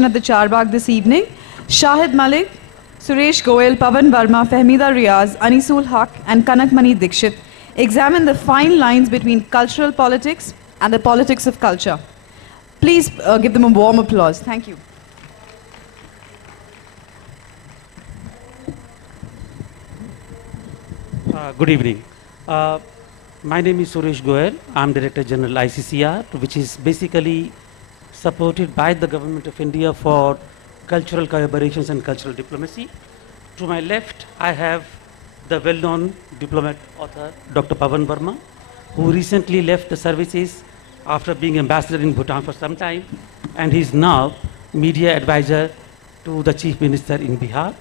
At the Charbagh this evening, Shahid Malik, Suresh Goel, Pavan Verma, Fahmida Riaz, Anisul Haq and Kanak Mani Dikshit examine the fine lines between cultural politics and the politics of culture. Please give them a warm applause. Thank you. Good evening. My name is Suresh Goel. I'm Director General ICCR, which is basically supported by the Government of India for cultural collaborations and cultural diplomacy. To my left, I have the well-known diplomat author, Dr. Pavan Verma, who recently left the services after being ambassador in Bhutan for some time, and he's now media advisor to the Chief Minister in Bihar.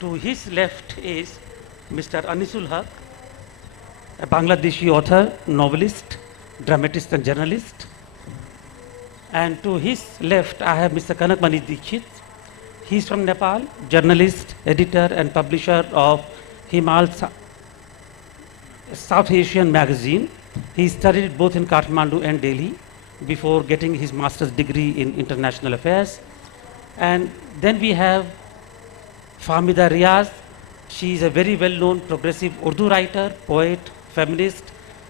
To his left is Mr. Anisul Haq, a Bangladeshi author, novelist, dramatist and journalist. And to his left, I have Mr. Kanak Mani Dikshit. He's from Nepal, journalist, editor and publisher of Himal South Asian magazine. He studied both in Kathmandu and Delhi before getting his master's degree in international affairs. And then we have Fahmida Riaz. She is a very well-known progressive Urdu writer, poet, feminist.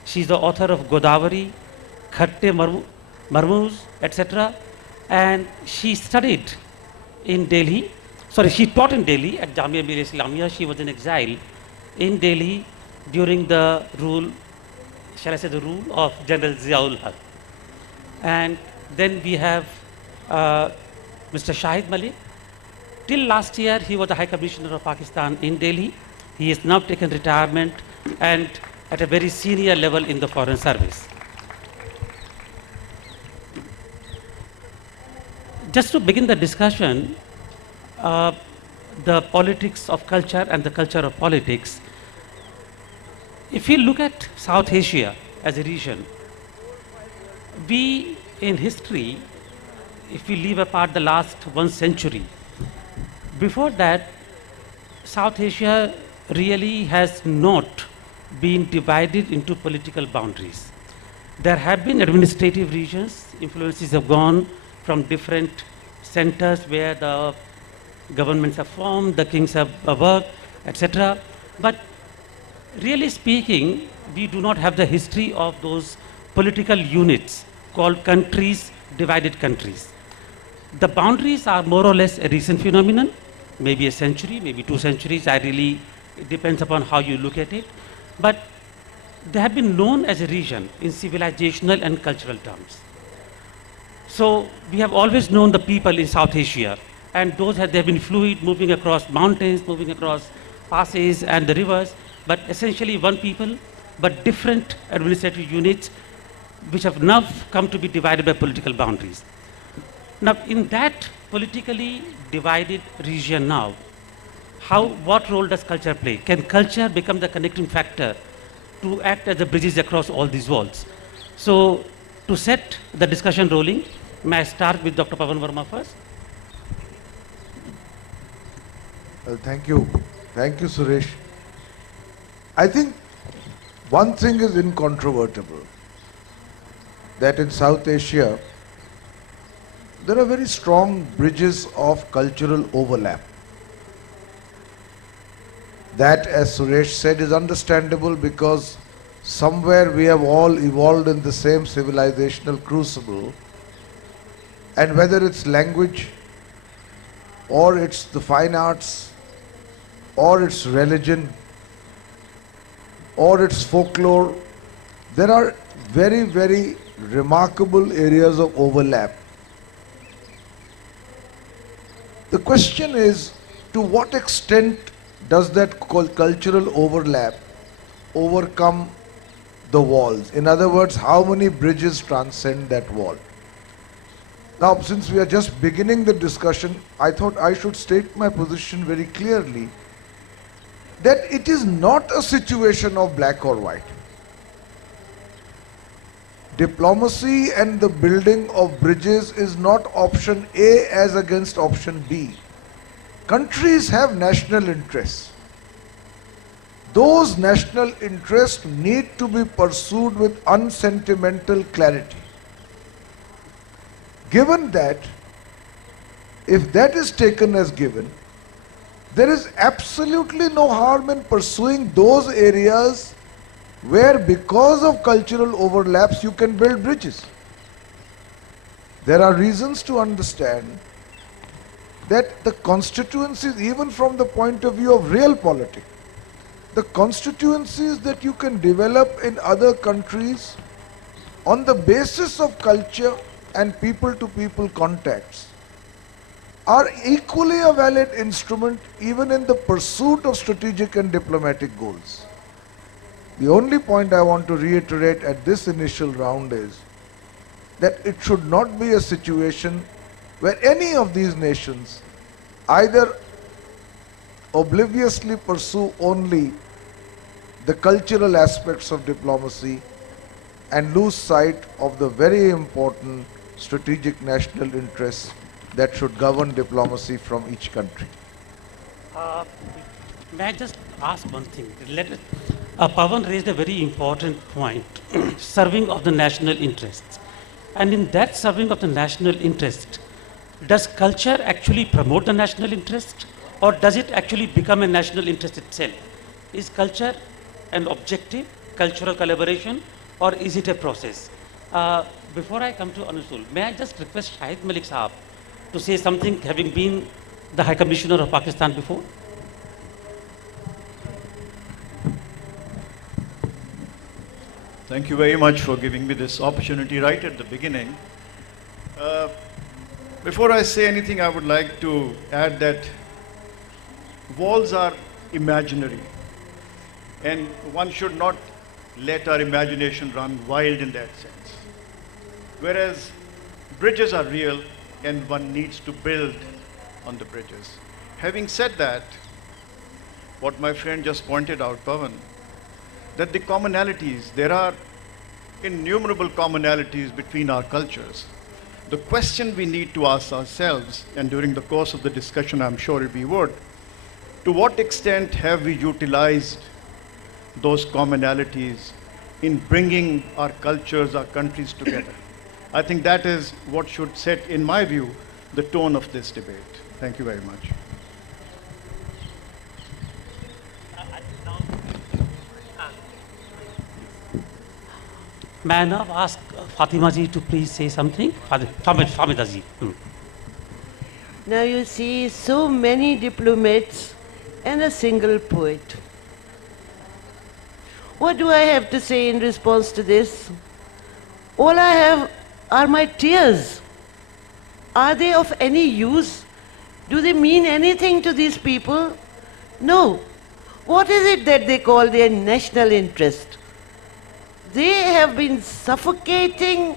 She's the author of Godavari, Khatte Marmuz, etc. And she studied in Delhi, she taught in Delhi at Jamia Millia Islamia. She was in exile in Delhi during the rule, shall I say the rule of General Ziaul Haq. And then we have Mr. Shahid Malik. Till last year, he was the High Commissioner of Pakistan in Delhi. He has now taken retirement and at a very senior level in the Foreign Service. Just to begin the discussion, the politics of culture and the culture of politics, if we look at South Asia as a region, we in history, if we leave apart the last 1 century, before that, South Asia really has not been divided into political boundaries. There have been administrative regions, influences have gone from different centers where the governments have formed, the kings have worked, etc. But really speaking, we do not have the history of those political units called countries, divided countries. The boundaries are more or less a recent phenomenon, maybe a century, maybe 2 centuries. It depends upon how you look at it. But they have been known as a region in civilizational and cultural terms. So we have always known the people in South Asia, and those have been fluid, moving across mountains, moving across passes and the rivers, but essentially one people, but different administrative units which have now come to be divided by political boundaries. Now in that politically divided region now, what role does culture play? Can culture become the connecting factor to act as the bridges across all these walls? So to set the discussion rolling, may I start with Dr. Pavan Verma first? Well, thank you. Thank you, Suresh. I think one thing is incontrovertible, that in South Asia, there are very strong bridges of cultural overlap. That, as Suresh said, is understandable because somewhere we have all evolved in the same civilizational crucible, and whether it's language or it's the fine arts or it's religion or it's folklore, there are very, very remarkable areas of overlap. The question is, to what extent does that cultural overlap overcome the walls? In other words, how many bridges transcend that wall? Now, since we are just beginning the discussion, I thought I should state my position very clearly, that it is not a situation of black or white. Diplomacy and the building of bridges is not option A as against option B. Countries have national interests. Those national interests need to be pursued with unsentimental clarity. Given that if that is taken as given, there is absolutely no harm in pursuing those areas where because of cultural overlaps you can build bridges. There are reasons to understand that the constituencies, even from the point of view of real politics, the constituencies that you can develop in other countries on the basis of culture and people-to-people contacts are equally a valid instrument even in the pursuit of strategic and diplomatic goals. The only point I want to reiterate at this initial round is that it should not be a situation where any of these nations either obliviously pursue only the cultural aspects of diplomacy and lose sight of the very important strategic national interests that should govern diplomacy from each country. May I just ask one thing? Pawan raised a very important point, serving of the national interests. And in that serving of the national interest, does culture actually promote the national interest, or does it actually become a national interest itself? Is culture an objective, cultural collaboration, or is it a process? Before I come to Anisul, may I just request Shahid Malik Saab to say something, having been the High Commissioner of Pakistan before? Thank you very much for giving me this opportunity right at the beginning. Before I say anything, I would like to add that walls are imaginary, and one should not let our imagination run wild in that sense. Whereas bridges are real, and one needs to build on the bridges. Having said that, what my friend just pointed out, Pawan, that the commonalities, there are innumerable commonalities between our cultures. The question we need to ask ourselves, and during the course of the discussion I'm sure we would, to what extent have we utilized those commonalities in bringing our cultures, our countries together? I think that is what should set, in my view, the tone of this debate. Thank you very much. May I now ask Fatima ji to please say something? Famida ji. Now you see so many diplomats and a single poet. What do I have to say in response to this? All I have are my tears. Are they of any use? Do they mean anything to these people? No. What is it that they call their national interest? They have been suffocating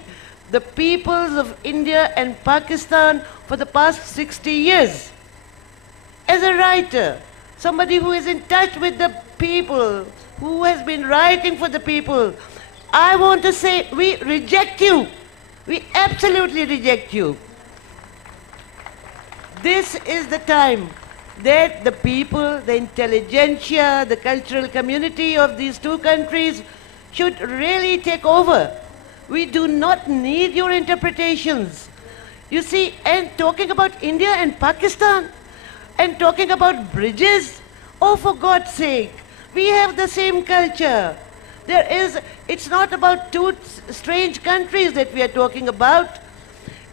the peoples of India and Pakistan for the past 60 years. As a writer, somebody who is in touch with the people, who has been writing for the people, I want to say we reject you. We absolutely reject you. This is the time that the people, the intelligentsia, the cultural community of these two countries should really take over. We do not need your interpretations. You see, and talking about India and Pakistan, and talking about bridges, oh, for God's sake, we have the same culture. It's not about two strange countries that we are talking about.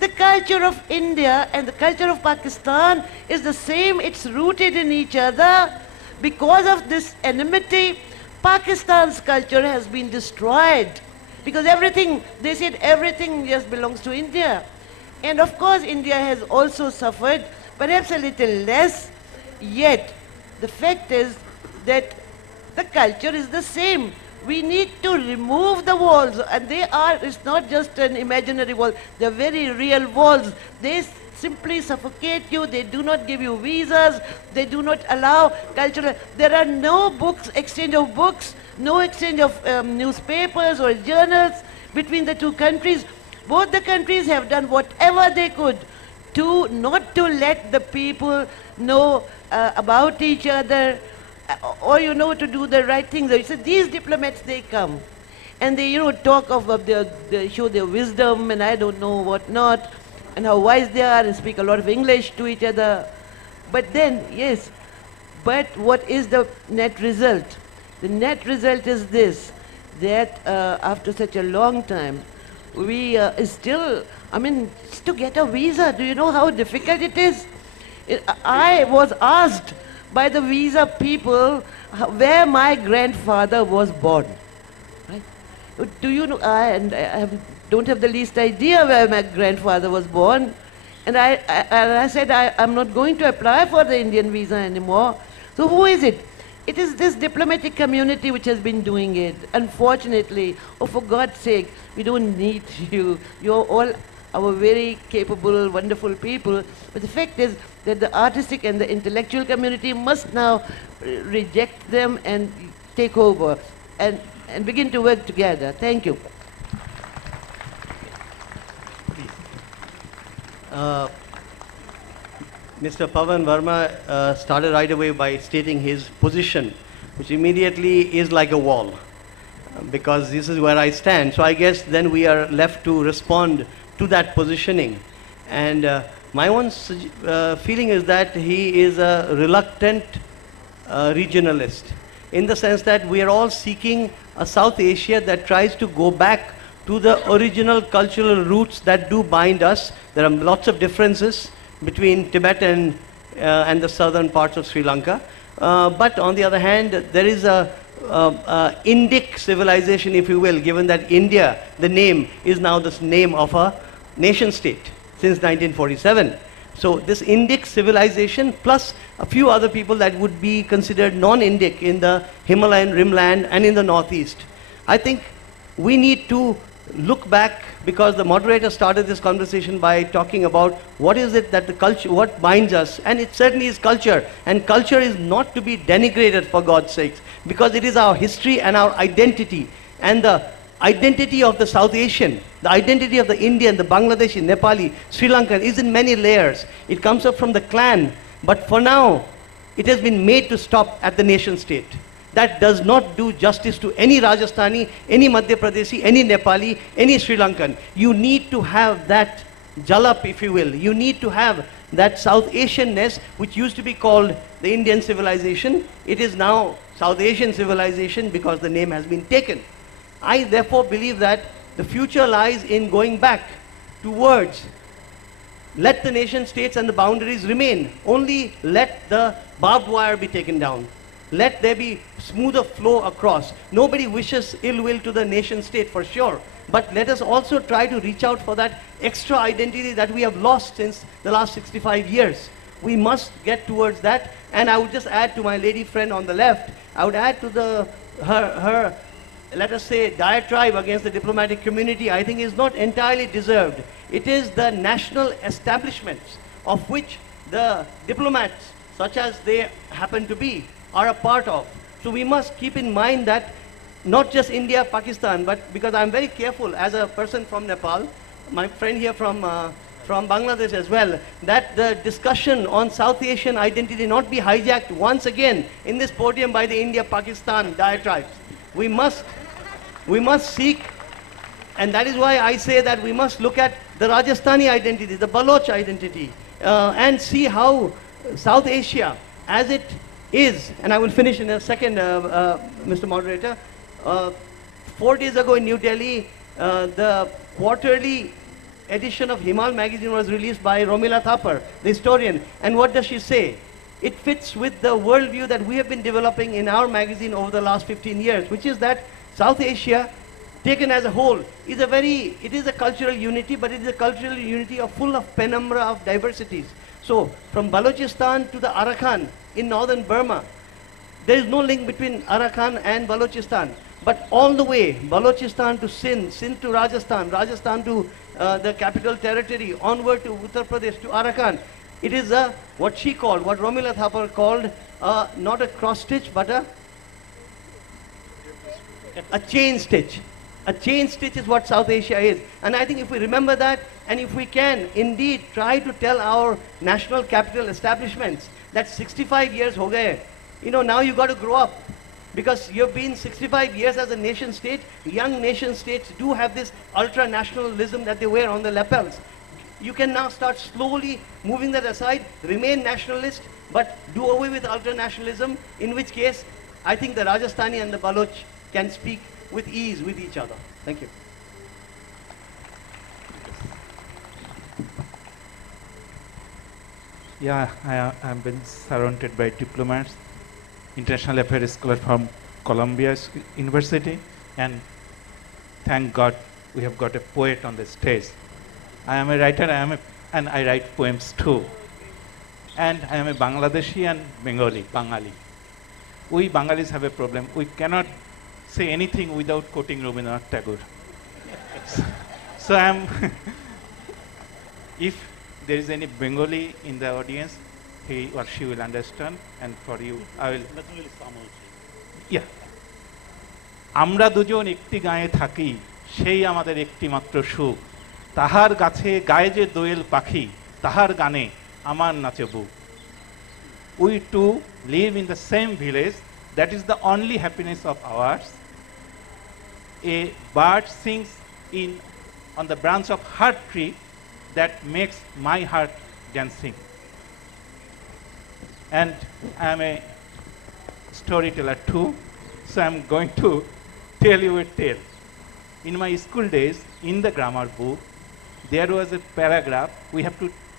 The culture of India and the culture of Pakistan is the same. It's rooted in each other. Because of this enmity, Pakistan's culture has been destroyed. Because everything, they said everything just belongs to India. And of course, India has also suffered, perhaps a little less. Yet, the fact is that the culture is the same. We need to remove the walls, and it's not just an imaginary wall, they're very real walls. They simply suffocate you, they do not give you visas, they do not allow cultural, there are no books, exchange of books, no exchange of newspapers or journals between the two countries. Both the countries have done whatever they could to not to let the people know about each other, or to do the right things. So these diplomats, they come and they talk of they show their wisdom and I don't know what not. and how wise they are and speak a lot of English to each other. But then, yes, but what is the net result? The net result is this, that after such a long time, we still, I mean, just to get a visa, do you know how difficult it is? I was asked by the visa people where my grandfather was born. Right? Do you know, don't have the least idea where my grandfather was born. And I said, I'm not going to apply for the Indian visa anymore. So who is it? It is this diplomatic community which has been doing it. Unfortunately, oh, for God's sake, we don't need you. You're all our very capable, wonderful people. But the fact is that the artistic and the intellectual community must now reject them and take over and begin to work together. Thank you. Mr. Pavan Verma started right away by stating his position, which immediately is like a wall, because this is where I stand. So I guess then we are left to respond to that positioning. And my own feeling is that he is a reluctant regionalist, in the sense that we are all seeking a South Asia that tries to go back to the original cultural roots that do bind us. There are lots of differences between Tibet and the southern parts of Sri Lanka. But on the other hand, there is a Indic civilization, if you will, given that India, the name, is now the name of a nation state since 1947. So this Indic civilization plus a few other people that would be considered non-Indic in the Himalayan rimland and in the northeast. I think we need to look back, because the moderator started this conversation by talking about what is it that the culture, what binds us, and it certainly is culture. And culture is not to be denigrated, for God's sakes, because it is our history and our identity. And the identity of the South Asian, the identity of the Indian, the Bangladeshi, Nepali, Sri Lankan is in many layers. It comes up from the clan, but for now, it has been made to stop at the nation state. That does not do justice to any Rajasthani, any Madhya Pradeshi, any Nepali, any Sri Lankan. You need to have that jalap, if you will. You need to have that South Asianness, which used to be called the Indian civilization. It is now South Asian civilization because the name has been taken. I therefore believe that the future lies in going back towards let the nation states and the boundaries remain. Only let the barbed wire be taken down. Let there be smoother flow across. Nobody wishes ill will to the nation state, for sure. But let us also try to reach out for that extra identity that we have lost since the last 65 years. We must get towards that. And I would just add to my lady friend on the left, I would add to her, let us say, diatribe against the diplomatic community, I think is not entirely deserved. It is the national establishments of which the diplomats, such as they happen to be, are a part of. So we must keep in mind that not just India, Pakistan, but because I'm very careful as a person from Nepal, my friend here from Bangladesh as well, that the discussion on South Asian identity not be hijacked once again in this podium by the India-Pakistan diatribes. We must seek, and that is why I say that we must look at the Rajasthani identity, the Baloch identity, and see how South Asia, as it is, and I will finish in a second, Mr. Moderator. 4 days ago in New Delhi, the quarterly edition of Himal magazine was released by Romila Thapar, the historian. And what does she say? It fits with the worldview that we have been developing in our magazine over the last 15 years, which is that South Asia, taken as a whole, is it is a cultural unity, but it is a cultural unity full of penumbra of diversities. So, from Balochistan to the Arakan in northern Burma, there is no link between Arakan and Balochistan. But all the way, Balochistan to Sindh, Sindh to Rajasthan, Rajasthan to the capital territory, onward to Uttar Pradesh to Arakan, it is what Romila Thapar called, not a cross stitch, but a chain stitch. A chain stitch is what South Asia is. And I think if we remember that, and if we can indeed try to tell our national capital establishments that 65 years ho gaye, now you got to grow up. Because you've been 65 years as a nation state. Young nation states do have this ultra-nationalism that they wear on the lapels. you can now start slowly moving that aside, remain nationalist, but do away with ultra-nationalism, in which case, I think the Rajasthani and the Baloch can speak with ease with each other. Thank you. Yeah, I've been surrounded by diplomats, international affairs scholar from Columbia University, and thank God we have got a poet on the stage. I am a writer, and I write poems too. And I am a Bangladeshi and Bengali, Bangali. We Bengalis have a problem. We cannot say anything without quoting Rabindranath Tagore. So I'm, if there is any Bengali in the audience, he or she will understand, and for you, I will. Yeah. আমরা দুজন একটি গায়ে থাকি, সেই আমাদের একটি মাত্র সুখ। তাহার গাছে গায়ে যে দোয়েল পাখি, তাহার গানে আমার নাচে বুক। We two live in the same village. That is the only happiness of ours. A bird sings on the branch of heart tree. That makes my heart dancing. And I am a storyteller too, so I am going to tell you a tale. In my school days, in the grammar book, there was a paragraph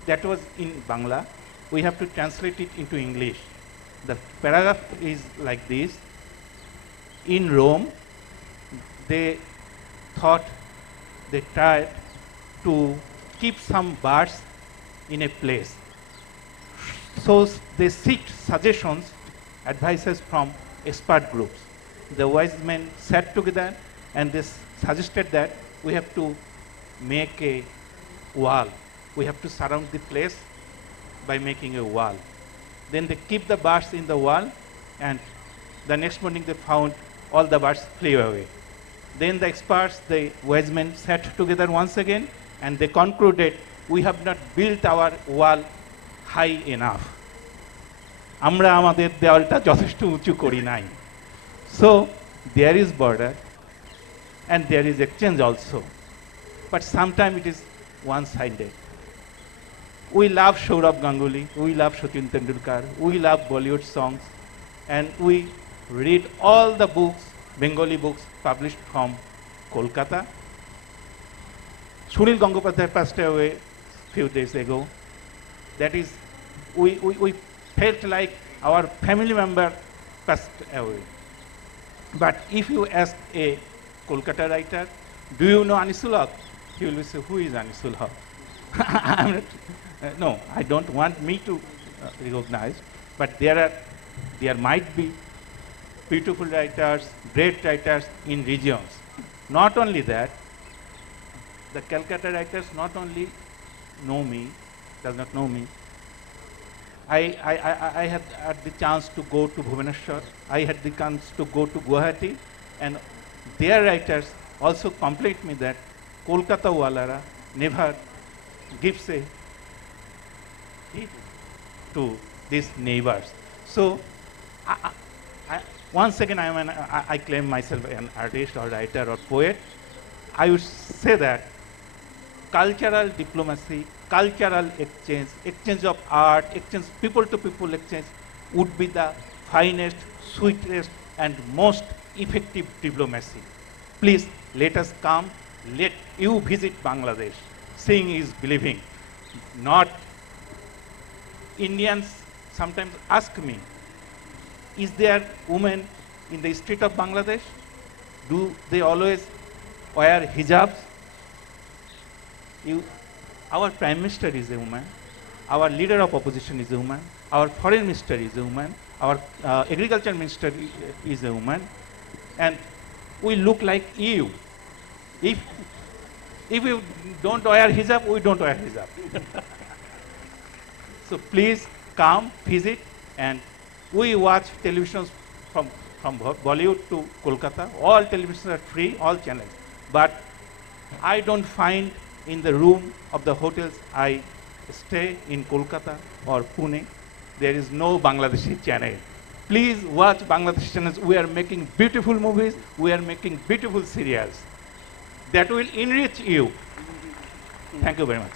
that was in Bangla. We have to translate it into English. The paragraph is like this. In Rome, they tried to keep some birds in a place. So they seek suggestions, advices from expert groups. The wise men sat together and they suggested that we have to make a wall. We have to surround the place by making a wall. Then they keep the birds in the wall, and the next morning they found all the birds flew away. Then the experts, the wise men sat together once again, and they concluded, we have not built our wall high enough. আমরা আমাদের দেওয়ালটা যথেষ্ট উঁচু করি নাই. So there is border and there is exchange also, but sometimes it is one-sided. We love Sourav Ganguly, we love Sachin Tendulkar, we love Bollywood songs, and we read all the books, Bengali books published from Kolkata. Sunil Gangopadhyay passed away a few days ago. That is, we felt like our family member passed away. But if you ask a Kolkata writer, do you know Anisul Haq? He will say, who is Anisul Haq? No, I don't want me to recognize, but there might be beautiful writers, great writers in regions. Not only that, the Calcutta writers not only does not know me. I had the chance to go to Bhubaneswar. I had the chance to go to Guwahati, and their writers also complained me that Kolkata walara never gives a hit to these neighbors. So once again, I claim myself an artist or writer or poet. I would say that cultural diplomacy, cultural exchange of art, exchange people-to-people exchange would be the finest, sweetest, and most effective diplomacy. Please let us come, let you visit Bangladesh. Seeing is believing. Not Indians sometimes ask me, is there women in the street of Bangladesh? Do they always wear hijabs? Our Prime Minister is a woman, our leader of opposition is a woman, our Foreign Minister is a woman, our Agriculture Minister is a woman, and we look like you. If you don't wear hijab, we don't wear hijab. So please come, visit, and we watch televisions from Bollywood to Kolkata. All televisions are free, all channels. But I don't find in the room of the hotels I stay in Kolkata or Pune, there is no Bangladeshi channel. Please watch Bangladeshi channels. We are making beautiful movies. We are making beautiful serials that will enrich you. Thank you very much.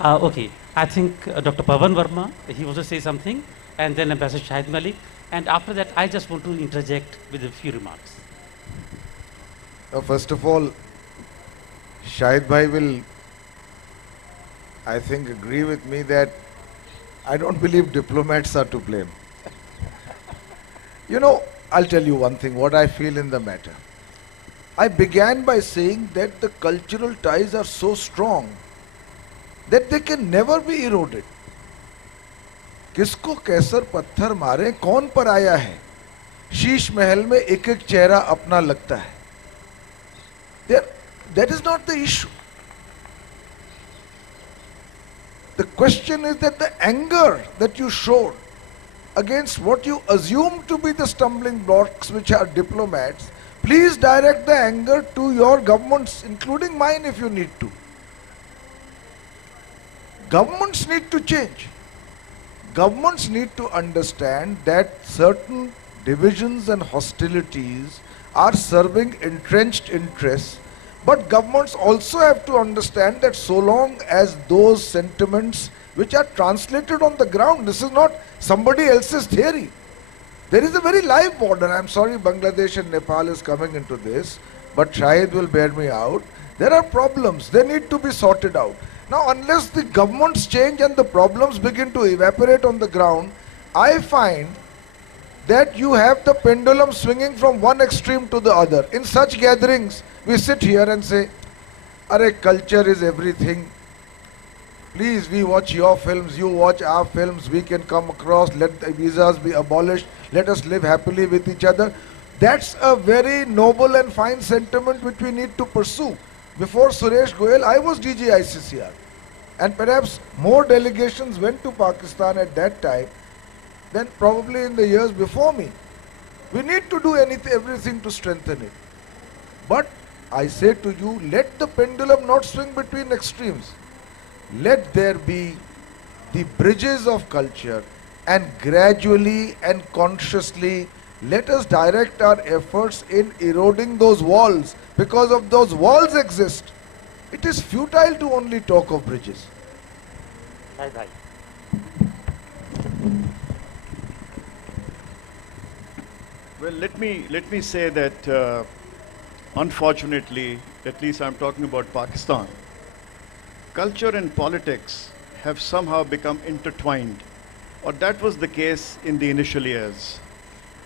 Okay, I think Dr. Pavan Verma, he wants to say something, and then Ambassador Shahid Malik, and after that, I just want to interject with a few remarks. Now, first of all, Shahid Bhai will, I think, agree with me that I don't believe diplomats are to blame. You know, I'll tell you one thing, what I feel in the matter. I began by saying that the cultural ties are so strong that they can never be eroded. किसको कैसर पत्थर मारे, कौन पर आया है, शीश महल में एक एक चेहरा अपना लगता है. That is not the issue. The question is that the anger that you showed against what you assume to be the stumbling blocks, which are diplomats, please direct the anger to your governments, including mine if you need to. Governments need to change. Governments need to understand that certain divisions and hostilities are serving entrenched interests, but governments also have to understand that so long as those sentiments which are translated on the ground, this is not somebody else's theory. There is a very live border. I'm sorry Bangladesh and Nepal is coming into this, but Shahid will bear me out. There are problems. They need to be sorted out. Now, unless the governments change and the problems begin to evaporate on the ground, I find that you have the pendulum swinging from one extreme to the other. In such gatherings, we sit here and say, "Arey, culture is everything. Please, we watch your films, you watch our films, we can come across, let the visas be abolished, let us live happily with each other." That's a very noble and fine sentiment which we need to pursue. Before Suresh Goyal, I was DG ICCR. And perhaps more delegations went to Pakistan at that time than probably in the years before me. We need to do everything to strengthen it. But I say to you, let the pendulum not swing between extremes. Let there be the bridges of culture, and gradually and consciously let us direct our efforts in eroding those walls, because of those walls exist. It is futile to only talk of bridges. Well, let me say that unfortunately, at least I'm talking about Pakistan, culture and politics have somehow become intertwined, or that was the case in the initial years.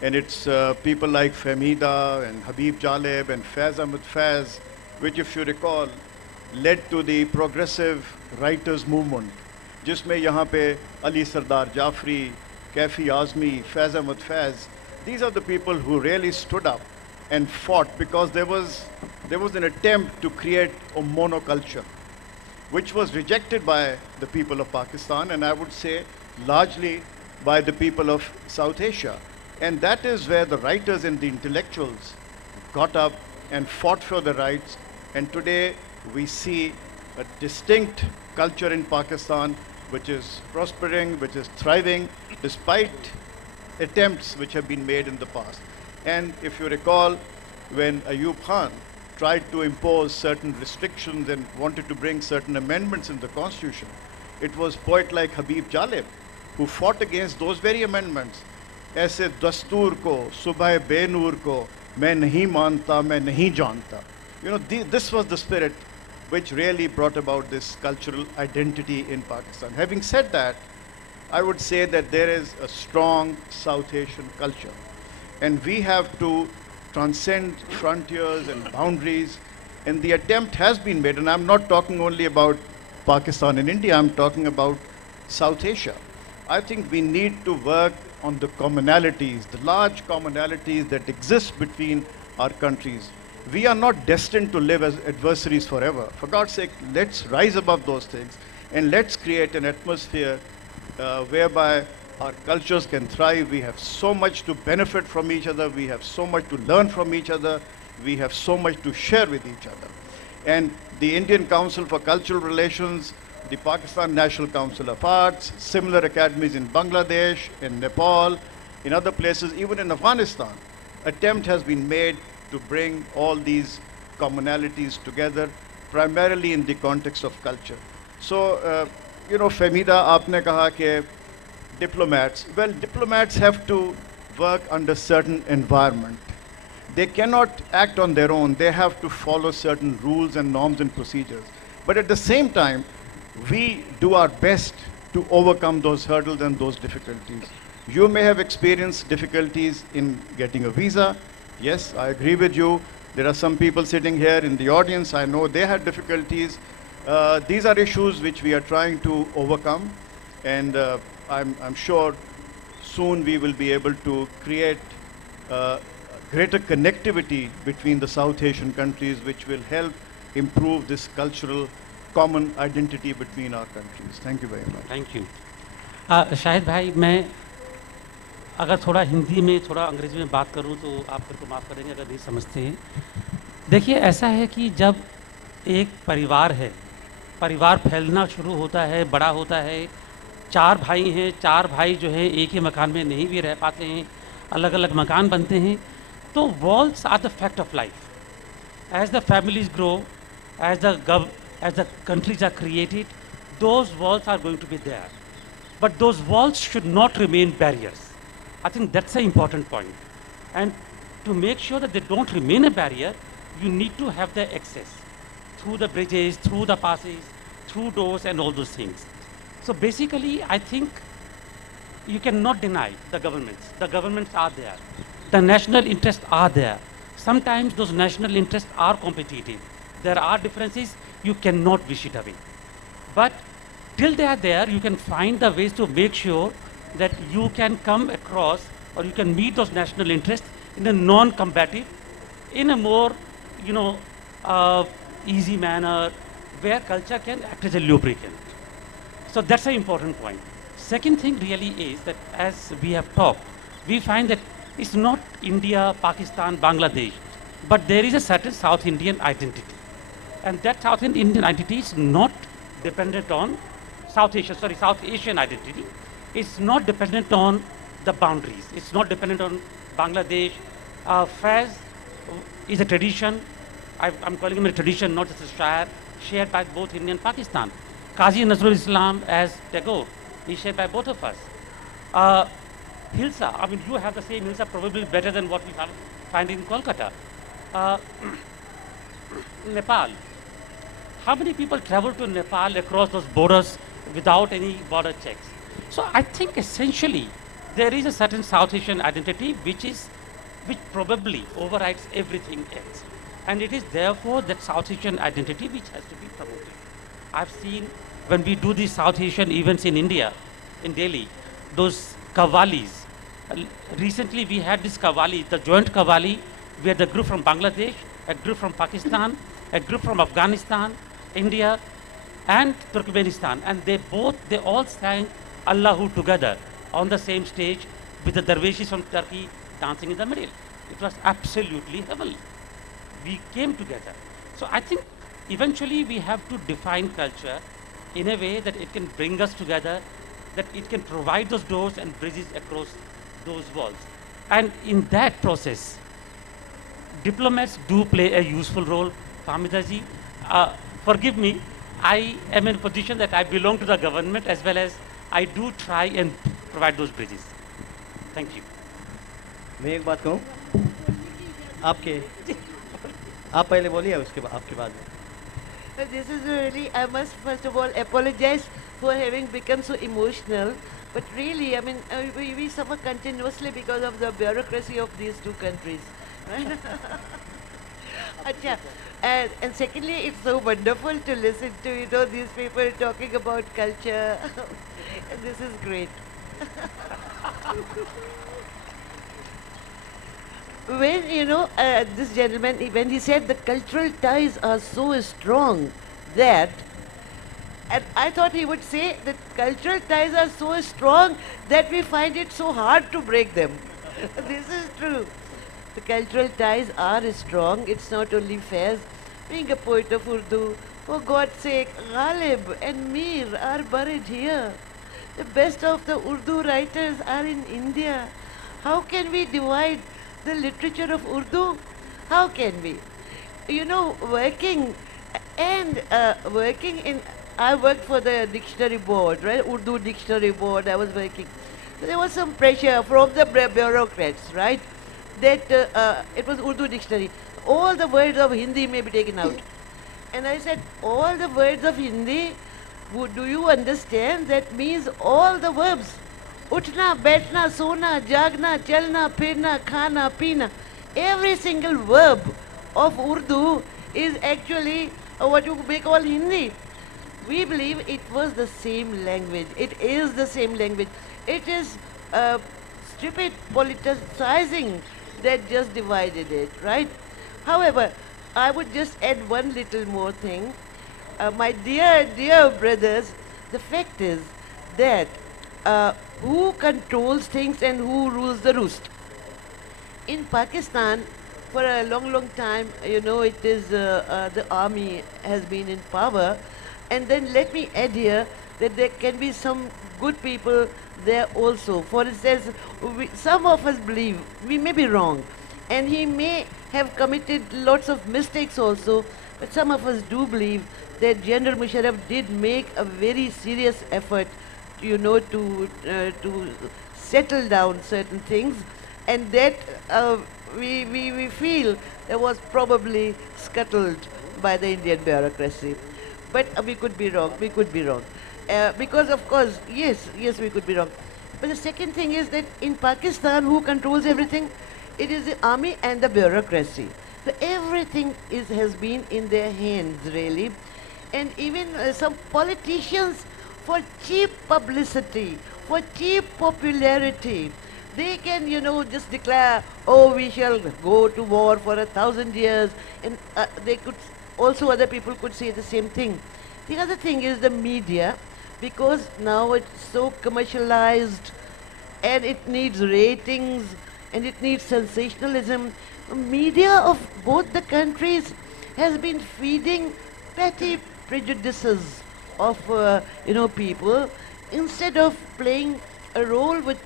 And it's people like Fahmida and Habib Jaleb and Faiz Ahmed Faiz, which, if you recall, led to the progressive writers movement, जिसमें यहाँ पे Ali Sardar Jafri, Kaifi Azmi, Faiz Ahmed Faiz, these are the people who really stood up and fought, because there was an attempt to create a monoculture, which was rejected by the people of Pakistan, and I would say largely by the people of South Asia. And that is where the writers and the intellectuals got up and fought for the rights. And today we see a distinct culture in Pakistan which is prospering, which is thriving, despite attempts which have been made in the past. And if you recall, when Ayub Khan tried to impose certain restrictions and wanted to bring certain amendments in the constitution, it was poet like Habib Jaleb who fought against those very amendments. ऐसे दस्तूर को सुबह बेनूर को मैं नहीं मानता मैं नहीं जानता. You know, this was the spirit which really brought about this cultural identity in Pakistan. Having said that, I would say that there is a strong South Asian culture, and we have to transcend frontiers and boundaries, and the attempt has been made. And I'm not talking only about Pakistan and India, I'm talking about South Asia. I think we need to work on the commonalities, the large commonalities that exist between our countries. We are not destined to live as adversaries forever. For God's sake, let's rise above those things and let's create an atmosphere whereby our cultures can thrive. We have so much to benefit from each other. We have so much to learn from each other. We have so much to share with each other. And the Indian Council for Cultural Relations, the Pakistan National Council of Arts, similar academies in Bangladesh, in Nepal, in other places, even in Afghanistan, attempt has been made to bring all these commonalities together, primarily in the context of culture. So you know, Fahmida, आपने कहा कि diplomats. Well, diplomats have to work under certain environment. They cannot act on their own. They have to follow certain rules and norms and procedures. But at the same time, we do our best to overcome those hurdles and those difficulties. You may have experienced difficulties in getting a visa. Yes, I agree with you. There are some people sitting here in the audience. I know they had difficulties. These are issues which we are trying to overcome. And I'm sure soon we will be able to create greater connectivity between the South Asian countries, which will help improve this cultural common identity between our countries. Thank you very much. Thank you. Shahid भाई, मैं अगर थोड़ा हिंदी में थोड़ा अंग्रेजी में बात करूं तो आप मेरे को माफ़ करेंगे अगर नहीं समझते हैं। देखिए, ऐसा है कि जब एक परिवार है, परिवार फैलना शुरू होता है, बड़ा होता है, 4 भाई हैं, 4 भाई जो है एक ही मकान में नहीं भी रह पाते हैं, अलग अलग मकान बनते हैं, तो walls are the fact of life. As the families grow, as the countries are created, those walls are going to be there. But those walls should not remain barriers. I think that's an important point. And to make sure that they don't remain a barrier, you need to have the access through the bridges, through the passes, through doors and all those things. So basically, I think you cannot deny the governments. The governments are there. The national interests are there. Sometimes those national interests are competitive. There are differences, you cannot wish it away. But till they are there, you can find the ways to make sure that you can come across or you can meet those national interests in a non-combative, in a more, easy manner, where culture can act as a lubricant. So that's an important point. Second thing really is that as we have talked, we find that it's not India, Pakistan, Bangladesh, but there is a certain South Indian identity. And that South Indian identity is not dependent on South Asian identity. It's not dependent on the boundaries. It's not dependent on Bangladesh. Faiz is a tradition. I'm calling him a tradition, not just a shire, shared by both India and Pakistan. Qazi Nazrul Islam as Tagore is shared by both of us. Hilsa, I mean, you have the same Hilsa probably better than what we find in Kolkata. Nepal. How many people travel to Nepal across those borders without any border checks? So I think essentially there is a certain South Asian identity which probably overrides everything else. And it is therefore that South Asian identity which has to be promoted. I've seen when we do these South Asian events in India, in Delhi, those Qawwalis. Recently we had this Qawwali, the joint Qawwali, where the group from Bangladesh, a group from Pakistan, a group from Afghanistan, India, and Turkmenistan, and they all sang Allahu together on the same stage with the dervishes from Turkey dancing in the middle. It was absolutely heavenly. We came together. So I think eventually we have to define culture in a way that it can bring us together, that it can provide those doors and bridges across those walls. And in that process, diplomats do play a useful role. Fahmida ji, forgive me, I am in a position that I belong to the government as well as I do try and provide those bridges. Thank you. मैं एक बात कहूँ, आप पहले बोलिए उसके बाद आपके बाद में. This is really, I must first of all apologize for having become so emotional. But really, I mean, we suffer continuously because of the bureaucracy of these two countries. Right? Achha. And secondly, it's so wonderful to listen to, these people talking about culture. This is great. When, this gentleman, when he said the cultural ties are so strong that, and I thought he would say that cultural ties are so strong that we find it so hard to break them. This is true. The cultural ties are strong. It's not only Faiz. Being a poet of Urdu, for God's sake, Ghalib and Mir are buried here. The best of the Urdu writers are in India. How can we divide the literature of Urdu? How can we? Working in I worked for the dictionary board, right? Urdu dictionary board, I was working. So there was some pressure from the bureaucrats, right? That it was Urdu dictionary. All the words of Hindi may be taken out. And I said, all the words of Hindi, do you understand? That means all the verbs. Utna, baithna, sona, jagna, chalna, phirna, khana, peena. Every single verb of Urdu is actually what you may call Hindi. We believe it was the same language. It is the same language. It is stupid politicizing that just divided it, right? However, I would just add one little more thing. My dear brothers, the fact is that who controls things and who rules the roost? In Pakistan, for a long time, it is the army has been in power. And then let me add here that there can be some good people there also. For instance, some of us believe, we may be wrong, and he may have committed lots of mistakes also, but some of us do believe that General Musharraf did make a very serious effort, to settle down certain things, and that we feel that was probably scuttled by the Indian bureaucracy. But we could be wrong, because of course, yes, we could be wrong. But the second thing is that in Pakistan, who controls everything? It is the army and the bureaucracy. So everything has been in their hands, really. And even some politicians, for cheap publicity, for cheap popularity, they can, just declare, oh, we shall go to war for 1,000 years. And they could also, other people could say the same thing. The other thing is the media, because now it's so commercialized and it needs ratings and it needs sensationalism. Media of both the countries has been feeding petty prejudices of people, instead of playing a role which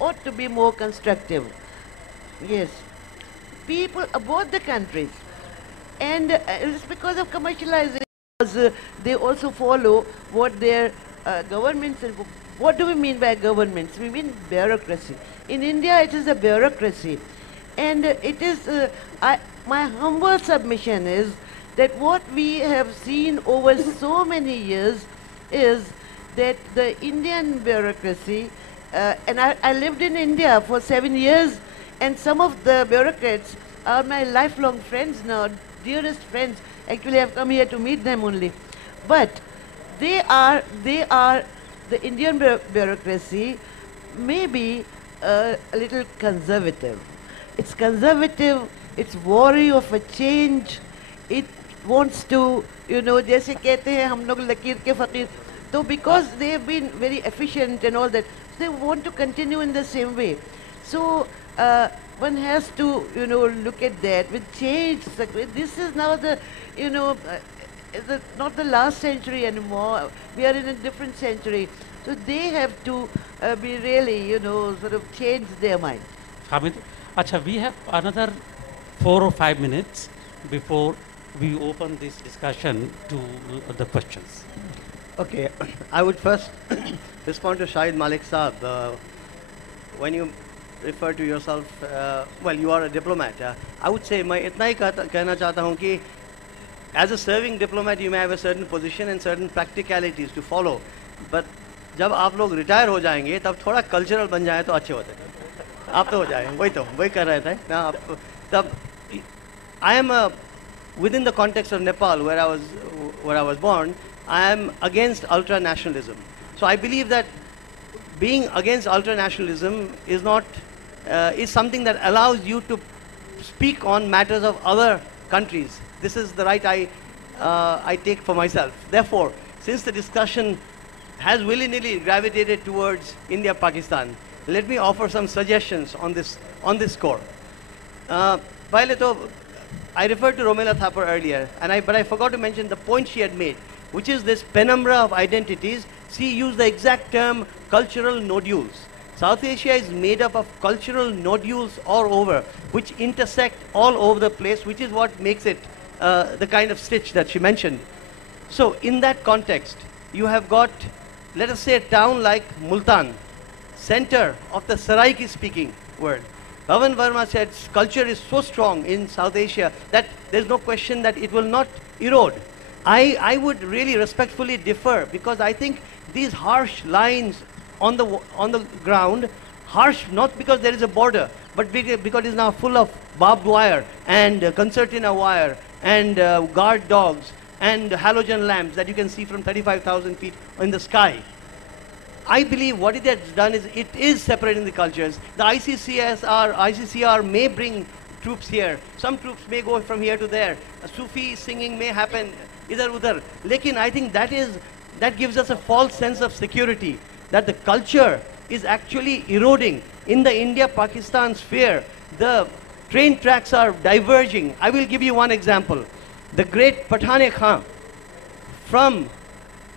ought to be more constructive. Yes, people of both the countries, and it's because of commercialization. They also follow what their governments. What do we mean by governments? We mean bureaucracy. In India, it is a bureaucracy, and it is. My humble submission is that what we have seen over so many years is that the Indian bureaucracy, and I lived in India for 7 years, and some of the bureaucrats are my lifelong friends now, dearest friends. Actually, I've come here to meet them only. But they are the Indian bureaucracy may be a little conservative. It's conservative, it's wary of a change, it wants to, जैसे कहते हैं हम लोग लकीर के फकीर, so because they have been very efficient and all that, they want to continue in the same way. So one has to, look at that with change. This is now the, not the last century anymore. We are in a different century. So they have to be really, sort of change their mind. Hamid, Acha, we have another 4 or 5 minutes before we open this discussion to the questions. Okay, I would first respond to Shahid Malik Saab. When you refer to yourself, well, you are a diplomat. I would say, मैं इतना ही कहना चाहता हूँ कि as a serving diplomat, you may have a certain position and certain practicalities to follow. But जब आप लोग retire हो जाएंगे, तब थोड़ा कल्चरल बन जाए तो अच्छे होते हैं. आप तो हो जाएंगे, वही कर रहे थे ना आप. तब I am within the context of Nepal, where I was born, I am against ultra-nationalism. So I believe that being against ultra-nationalism is not is something that allows you to speak on matters of other countries. This is the right I take for myself. Therefore, since the discussion has willy-nilly gravitated towards India-Pakistan, let me offer some suggestions on this score. पहले तो I referred to Romila Thapar earlier, but I forgot to mention the point she had made, which is this penumbra of identities. She used the exact term cultural nodules. South Asia is made up of cultural nodules all over, which intersect all over the place, which is what makes it the kind of stitch that she mentioned. So in that context, you have got, let us say, a town like Multan, center of the Saraiki speaking world. Pavan Verma said culture is so strong in South Asia that there's no question that it will not erode. I would really respectfully differ, because I think these harsh lines on the ground, harsh not because there is a border, but because it is now full of barbed wire and concertina wire and guard dogs and halogen lamps that you can see from 35,000 feet in the sky. I believe what it has done is it is separating the cultures. The ICCR may bring troops here. Some troops may go from here to there. Sufi singing may happen idhar udhar. Lekin I think that gives us a false sense of security, that the culture is actually eroding. In the India-Pakistan sphere, the train tracks are diverging. I will give you one example. The great Pathan Khan from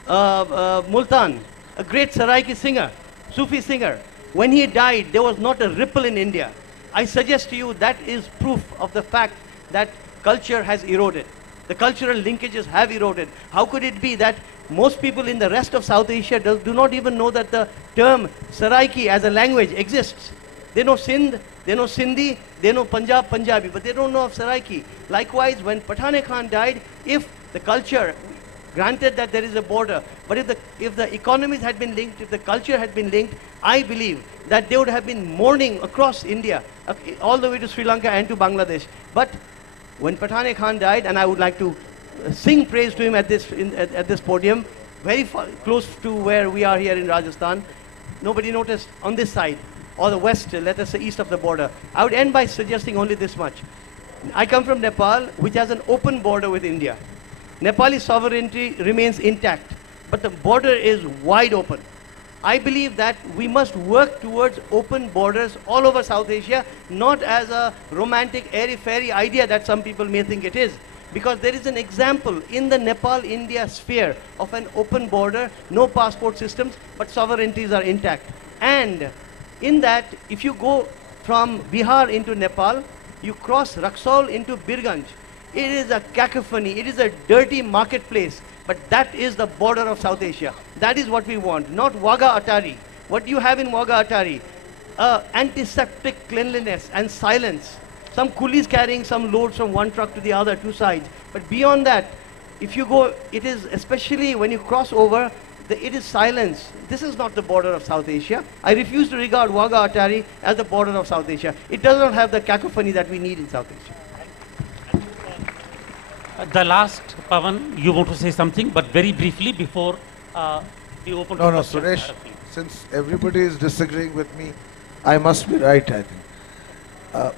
Multan, a great Saraiki singer, Sufi singer, when he died, there was not a ripple in India. I suggest to you that is proof of the fact that culture has eroded. The cultural linkages have eroded. How could it be that most people in the rest of South Asia do not even know that the term Saraiki as a language exists? They know Sindh, they know Sindhi, they know Punjabi, but they don't know of Saraiki. Likewise, when Pathan Khan died, if the culture, granted that there is a border, but if the economies had been linked, if the culture had been linked, I believe that they would have been mourning across India, all the way to Sri Lanka and to Bangladesh. But when Pathan Khan died, and I would like to sing praise to him at this podium, very close to where we are here in Rajasthan, nobody noticed on this side, or the west, let us say east of the border. I would end by suggesting only this much. I come from Nepal, which has an open border with India. Nepali sovereignty remains intact, but the border is wide open. I believe that we must work towards open borders all over South Asia, not as a romantic, airy-fairy idea that some people may think it is. Because there is an example in the Nepal-India sphere of an open border, no passport systems, but sovereignties are intact. And in that, if you go from Bihar into Nepal, you cross Raxaul into Birganj. It is a cacophony, it is a dirty marketplace, but that is the border of South Asia. That is what we want, not Wagah Atari. What do you have in Wagah Atari? Antiseptic cleanliness and silence. Some coolies carrying some loads from one truck to the other, two sides. But beyond that, if you go, it is, especially when you cross over, it is silence. This is not the border of South Asia. I refuse to regard Wagah Atari as the border of South Asia. It does not have the cacophony that we need in South Asia. The last, Pavan, you want to say something, but very briefly before we open to No, questions. Suresh, since everybody is disagreeing with me, I must be right, I think.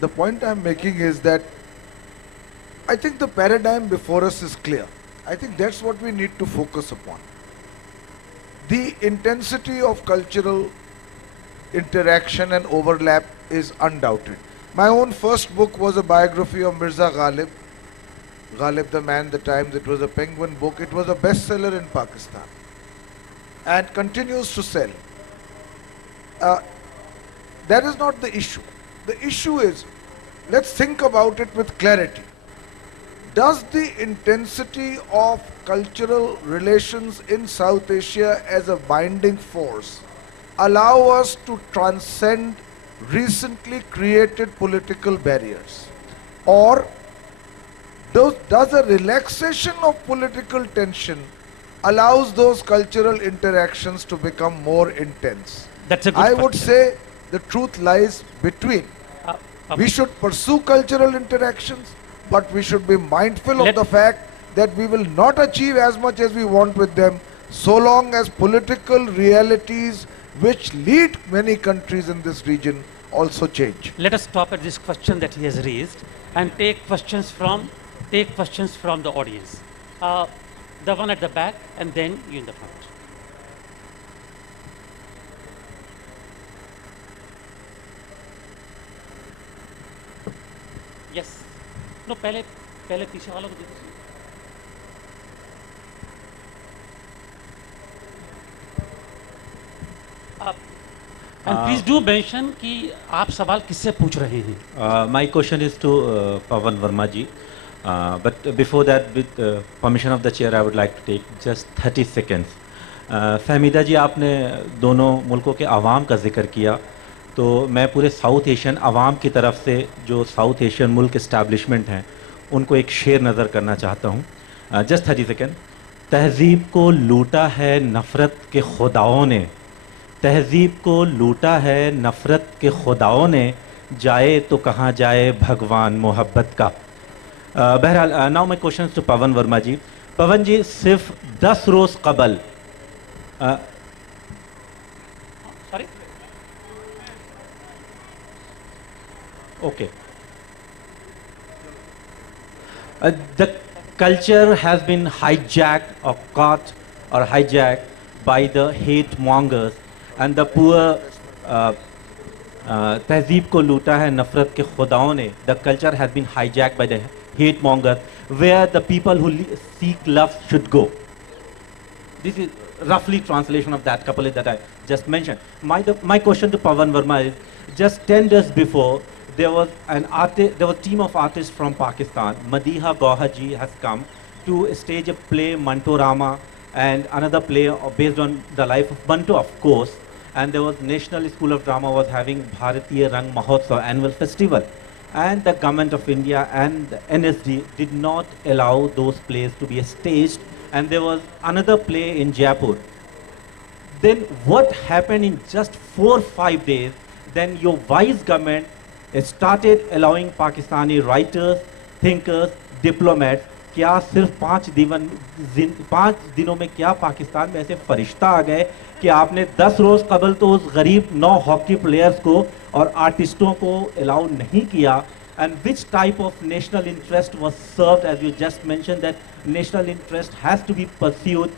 The point I'm making is that I think the paradigm before us is clear. I think that's what we need to focus upon. The intensity of cultural interaction and overlap is undoubted. My own first book was a biography of Mirza Ghalib. Ghalib the Man, the Times. It was a Penguin book. It was a bestseller in Pakistan and continues to sell. That is not the issue. The issue is, let's think about it with clarity. Does the intensity of cultural relations in South Asia as a binding force allow us to transcend recently created political barriers? Or does a relaxation of political tension allows those cultural interactions to become more intense? That's a good I question. would say the truth lies between. We should pursue cultural interactions, but we should be mindful of the fact that we will not achieve as much as we want with them so long as political realities which lead many countries in this region also change. Let us stop at this question that he has raised and take questions from the audience. The one at the back and then you in the front. Yes. No, पहले पीछे वालों को दे दीजिए. And please do mention कि आप सवाल किससे पूछ रहे हैं. My question is to Pavan Verma ji. But before that, with permission of the chair, I would like to take just 30 seconds. Fahmida जी, आपने दोनों मुल्कों के आवाम का जिक्र किया, तो मैं पूरे साउथ एशियन आवाम की तरफ से जो साउथ एशियन मुल्क इस्टेब्लिशमेंट हैं उनको एक शेर नज़र करना चाहता हूँ। Just 30 second. तहज़ीब को लूटा है नफ़रत के खुदाओं ने, तहज़ीब को लूटा है नफ़रत के खुदाओं ने, जाए तो कहाँ जाए भगवान मोहब्बत का। बहरहाल, नाउ माई क्वेश्चन टू पवन वर्मा जी। पवन जी, सिर्फ 10 रोज़ कबल Sorry? Okay. The culture has been hijacked or caught or hijacked by the hate mongers and the poor. तहजीब को लूटा है नफरत के खुदाओं ने. The culture has been hijacked by the hate mongers, where the people who seek love should go. This is roughly translation of that couple that I just mentioned. My question to Pavan Verma is, just 10 days before, there was a team of artists from Pakistan. Madiha Gauhar ji has come to stage a play, Mantorama, and another play based on the life of Manto, of course. And there was National School of Drama was having Bharatiya Rang Mahotsav annual festival. And the government of India and the NSD did not allow those plays to be staged. And there was another play in Jaipur. Then what happened in just 4 or 5 days? Then your vice government started allowing Pakistani writers, thinkers, diplomats. क्या सिर्फ 5 दिनों में क्या पाकिस्तान में ऐसे फरिश्ता आ गए कि आपने 10 रोज कबल तो उस गरीब 9 हॉकी प्लेयर्स को और आर्टिस्टों को अलाउ नहीं किया? And which type of national interest was served, as you just mentioned, that national interest has to be pursued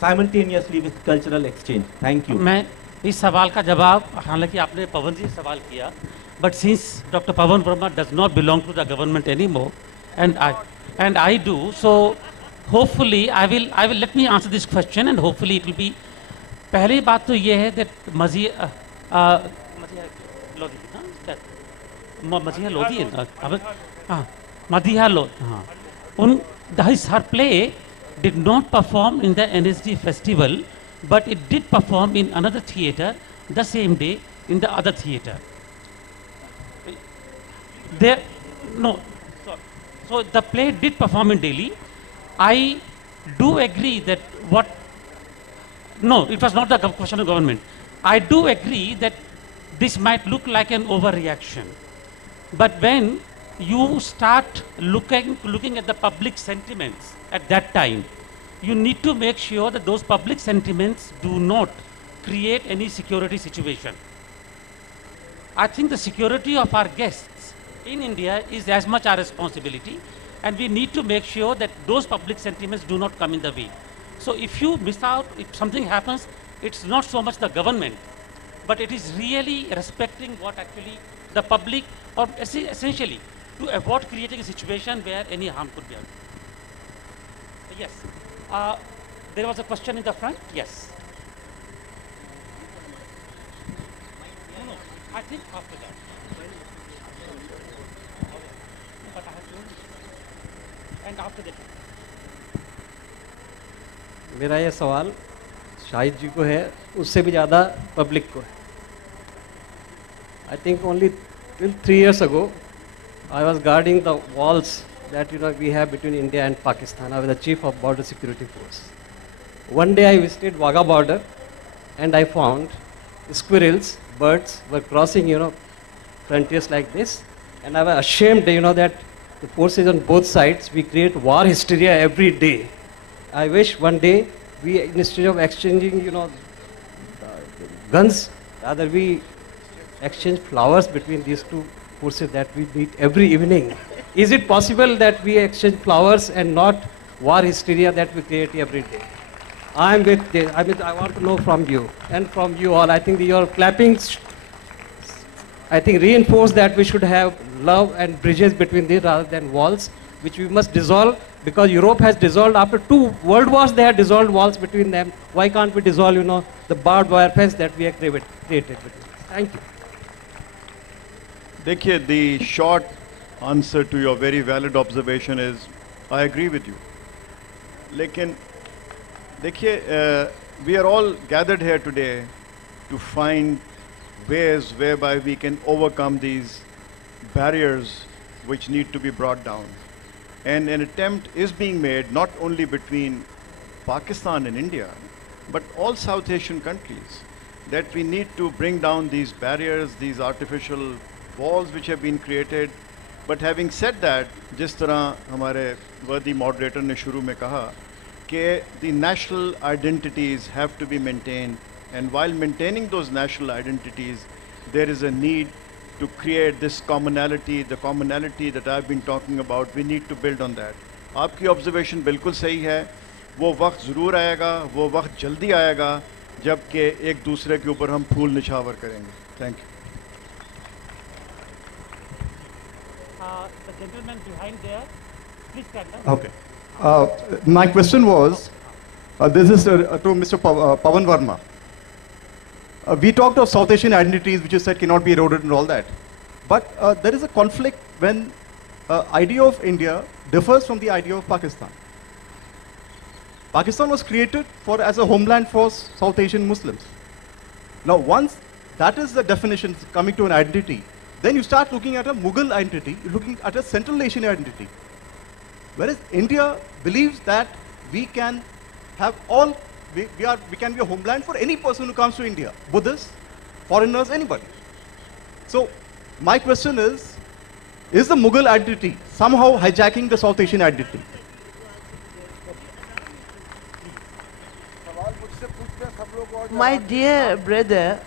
simultaneously with cultural exchange. Thank you. मैं इस सवाल का जवाब, हालांकि आपने पवन जी सवाल किया, but since Dr. Pavan Verma does not belong to the government anymore, and I do, so hopefully I will let me answer this question, and hopefully it will be. पहली बात तो ये है that her play did not perform in the NSD festival, but it did perform in another theatre the same day in the other theatre. So the play did perform in Delhi. I do agree that it was not the question of government. I do agree that this might look like an overreaction. But when you start looking at the public sentiments at that time, you need to make sure that those public sentiments do not create any security situation. I think the security of our guests in India is as much our responsibility, and we need to make sure that those public sentiments do not come in the way. So if you miss out, if something happens, it's not so much the government, but it is really respecting what actually the public, or essentially to avoid creating a situation where any harm could be done. Yes. There was a question in the front. Yes. No, I think after that. But I have to, and after that. मेरा ये सवाल शाहिद जी को है, उससे भी ज़्यादा public को है. I think only till 3 years ago, I was guarding the walls that we have between India and Pakistan. I was the chief of border security force. One day I visited Wagah border, and I found squirrels, birds were crossing frontiers like this, and I was ashamed that the forces on both sides, we create war hysteria every day. I wish one day we, instead of exchanging guns, rather we exchange flowers between these two forces that we meet every evening. Is it possible that we exchange flowers and not war hysteria that we create every day? I want to know from you and from you all. I think your clappings, I think, reinforce that we should have love and bridges between these rather than walls, which we must dissolve, because Europe has dissolved after 2 world wars. They have dissolved walls between them. Why can't we dissolve, the barbed wire fence that we have created between us? Thank you. देखिए, the short answer to your very valid observation is, I agree with you. लेकिन देखिए, we are all gathered here today to find ways whereby we can overcome these barriers which need to be brought down. And an attempt is being made not only between Pakistan and India, but all South Asian countries, that we need to bring down these barriers, these artificial walls which have been created. But having said that, जिस तरह हमारे worthy moderator ने शुरू में कहा कि the national identities have to be maintained, and while maintaining those national identities, there is a need to create this commonality, the commonality that I've been talking about. We need to build on that. आपकी observation बिल्कुल सही है. वो वक्त ज़रूर आएगा, वो वक्त जल्दी आएगा जबकि एक दूसरे के ऊपर हम फूल निछावर करेंगे. Thank you. The gentleman behind there, please stand up. Okay. My question was, this is to Mr. Pavan Verma. We talked of South Asian identities, which you said cannot be eroded and all that. But there is a conflict when idea of India differs from the idea of Pakistan. Pakistan was created as a homeland for South Asian Muslims. Now, once that is the definition coming to an identity, then you start looking at a Mughal identity, you're looking at a Central Asian identity. Whereas India believes that we can have all, we can be a homeland for any person who comes to India, Buddhists, foreigners, anybody. So my question is the Mughal identity somehow hijacking the South Asian identity? My dear brother,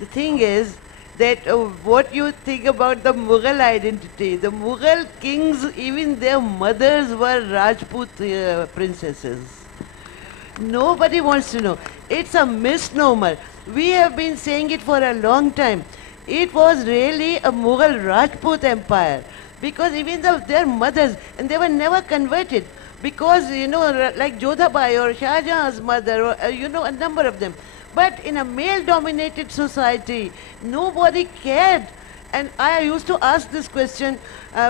the thing is that what you think about the Mughal identity, the Mughal kings, even their mothers were Rajput princesses. Nobody wants to know. It's a misnomer. We have been saying it for a long time. It was really a Mughal Rajput empire, because even their mothers, and they were never converted, because, you know, like Jodhabai or Shah Jahan's mother, or, you know, a number of them. But in a male-dominated society, nobody cared. And I used to ask this question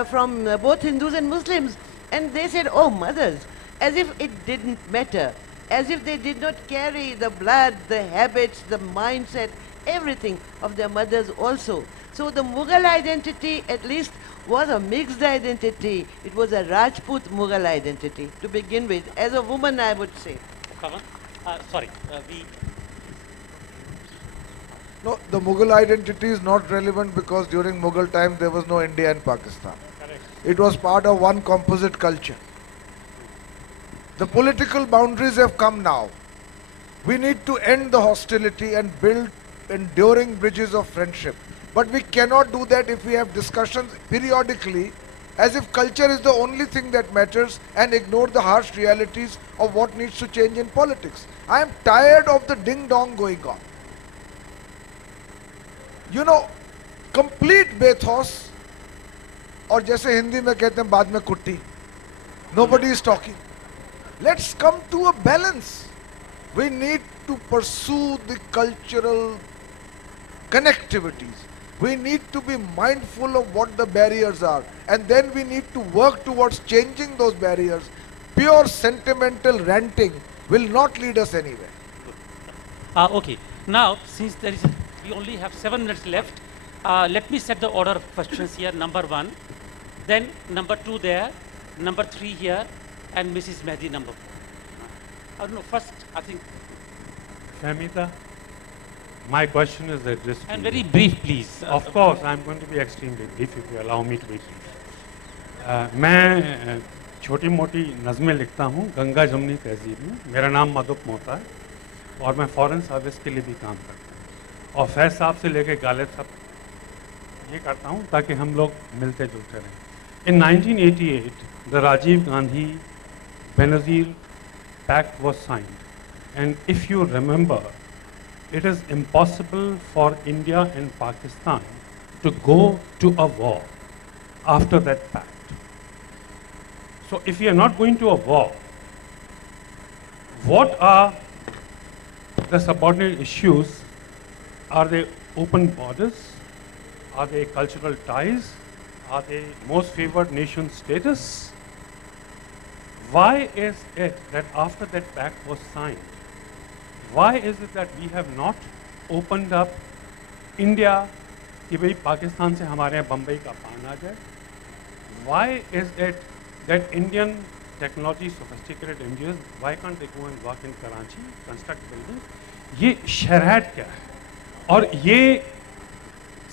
from both Hindus and Muslims, and they said, oh, mothers, as if it didn't matter, as if they did not carry the blood, the habits, the mindset, everything of their mothers also. So the Mughal identity, at least, was a mixed identity. It was a Rajput Mughal identity, to begin with. As a woman, I would say. Sorry, No, the Mughal identity is not relevant because during Mughal time there was no India and Pakistan. Correct. It was part of one composite culture. The political boundaries have come now. We need to end the hostility and build enduring bridges of friendship. But we cannot do that if we have discussions periodically as if culture is the only thing that matters and ignore the harsh realities of what needs to change in politics. I am tired of the ding-dong going on. You know, complete bathos, और जैसे हिंदी में कहते हैं बाद में कुट्टी. Nobody is talking. Let's come to a balance. We need to pursue the cultural connectivities. We need to be mindful of what the barriers are, and then we need to work towards changing those barriers. Pure sentimental ranting will not lead us anywhere. Okay. Now, since we only have 7 minutes left, let me set the order of questions here. Number 1, then number 2 there, number 3 here, and Mrs. Mehdi number 4. I don't know, first, I think. Fahmita, my question is addressed to And you. very brief, please. Of course, I'm going to be extremely brief if you allow me to be brief. मैं छोटी मोटी नज़में लिखता हूँ गंगा जमुनी तहजीब में. मेरा नाम मधुप मोहता है और मैं फॉरेन सर्विस के लिए भी काम करता हूँ और फैज साहब से लेके गालिब साहब ये करता हूँ ताकि हम लोग मिलते जुलते रहें. In 1988, the Rajiv Gandhi Benazir Pact was signed, and if you remember, it is impossible for India and Pakistan to go to a war after that pact. So if we are not going to a war, what are the subordinate issues? Are they open borders? Are they cultural ties? are they most favored nation status? Why is it that after that pact was signed, why is it that we have not opened up India कि भाई पाकिस्तान से हमारे यहाँ बम्बई का पान आ जाए? Why is it that Indian technology sophisticated engineers, why can't they go and work in Karachi, construct buildings? ये शहरत क्या है? और ये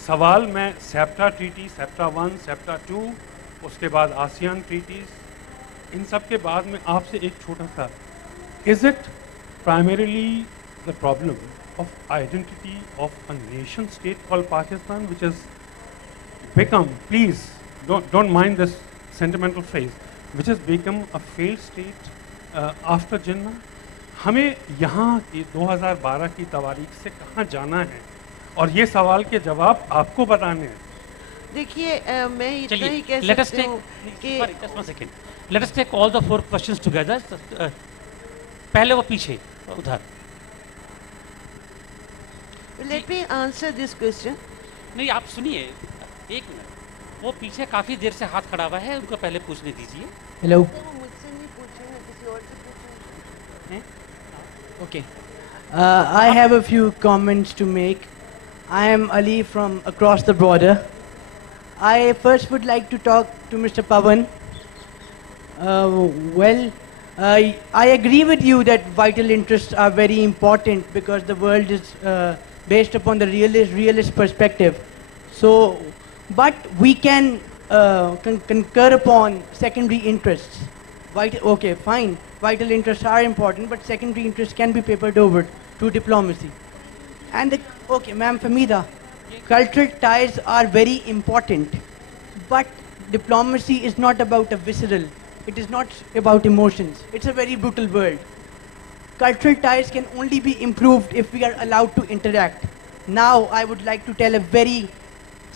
सवाल मैं सेप्टा ट्रीटी, सेप्टा 1, सेप्टा 2, उसके बाद आसियान ट्रीटीज, इन सब के बाद में आपसे एक छोटा सा, is it primarily the problem of identity of a nation state called Pakistan, which has become, please don't mind this sentimental phrase, which has become a failed state after Jinnah? हमें यहाँ की 2012 की तारीख से कहाँ जाना है और ये सवाल के जवाब आपको बताने हैं. देखिए मैं इतना ही कह सकती हूँ कि just one second. Let us take all the 4 questions together. पहले वो पीछे उधर. Let me answer this question. नहीं आप सुनिए एक मिनट. वो पीछे काफी देर से हाथ खड़ा हुआ है, उनको पहले पूछने दीजिए. Hello. मुझसे नहीं पूछेंगे, किसी और से पूछेंगे. Okay. I have a few comments to make. I am Ali from across the border. I first would like to talk to Mr. Pavan. I agree with you that vital interests are very important because the world is based upon the realist perspective. So, but we can concur upon secondary interests. Okay, fine. Vital interests are important, but secondary interests can be papered over to diplomacy. And okay, ma'am Famida, cultural ties are very important, but diplomacy is not about a visceral. It is not about emotions. It's a very brutal world. Cultural ties can only be improved if we are allowed to interact. Now, I would like to tell a very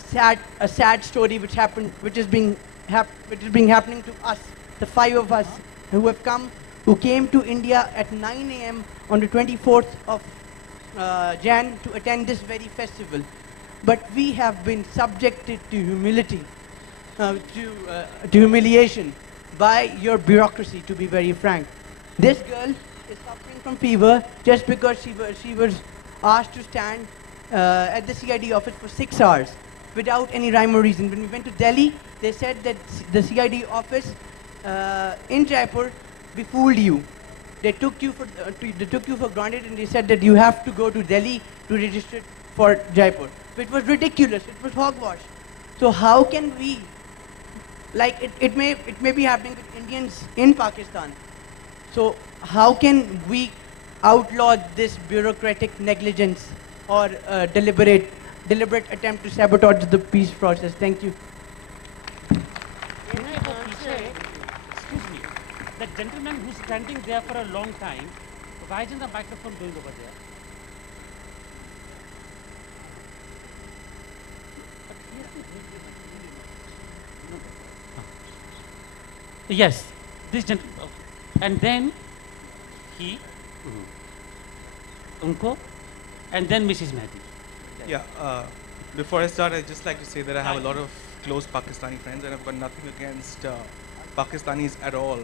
sad story which is being happening to us, the 5 of us who came to India at 9 a.m. on the 24th of Jan to attend this very festival. But we have been subjected to humiliation by your bureaucracy, to be very frank. This girl is suffering from fever just because she was asked to stand at the CID office for 6 hours without any rhyme or reason. When we went to Delhi, they said that the CID office in Jaipur befooled you. They took you for granted, and they said that you have to go to Delhi to register for Jaipur. It was ridiculous. It was hogwash. So how can we, like it may be happening with Indians in Pakistan. So how can we outlaw this bureaucratic negligence or deliberate attempt to sabotage the peace process? Thank you. Excuse me, the gentleman who's standing there for a long time, why isn't the microphone going over there? Yes, this gentleman, and then he, unko, and then Mrs. Mehdi. Yeah, before I start, I'd just like to say that I have a lot of close Pakistani friends and I've got nothing against Pakistanis at all.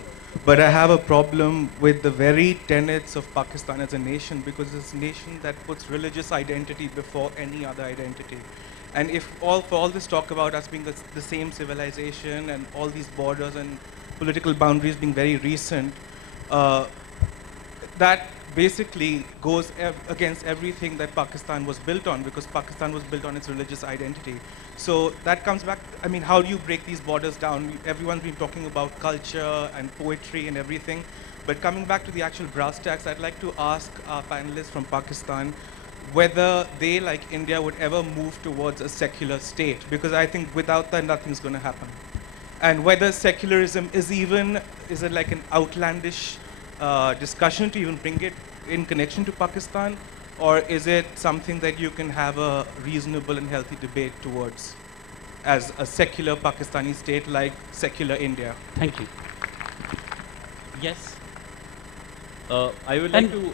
But I have a problem with the very tenets of Pakistan as a nation, because it's a nation that puts religious identity before any other identity. And if for all this talk about us being the same civilization and all these borders and political boundaries being very recent, that basically goes against everything that Pakistan was built on, because Pakistan was built on its religious identity. So that comes back, I mean, how do you break these borders down? Everyone's been talking about culture and poetry and everything, but coming back to the actual brass tacks, I'd like to ask our panelists from Pakistan whether they, like India, would ever move towards a secular state, because I think without that, nothing's going to happen. And whether secularism is it like an outlandish discussion to even bring it in connection to Pakistan, or is it something that you can have a reasonable and healthy debate towards as a secular Pakistani state like secular India? Thank you. Yes. I would like to...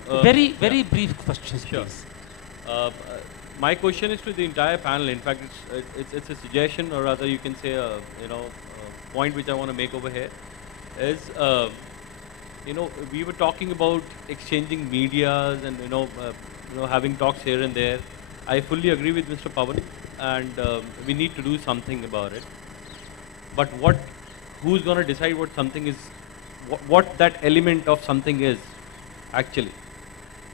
very brief questions, sure. please. My question is to the entire panel. In fact, it's a suggestion, or rather, you can say a point which I want to make over here is we were talking about exchanging medias and having talks here and there. I fully agree with Mr. Pavan, and we need to do something about it. But who's going to decide what something is, what that element of something is actually?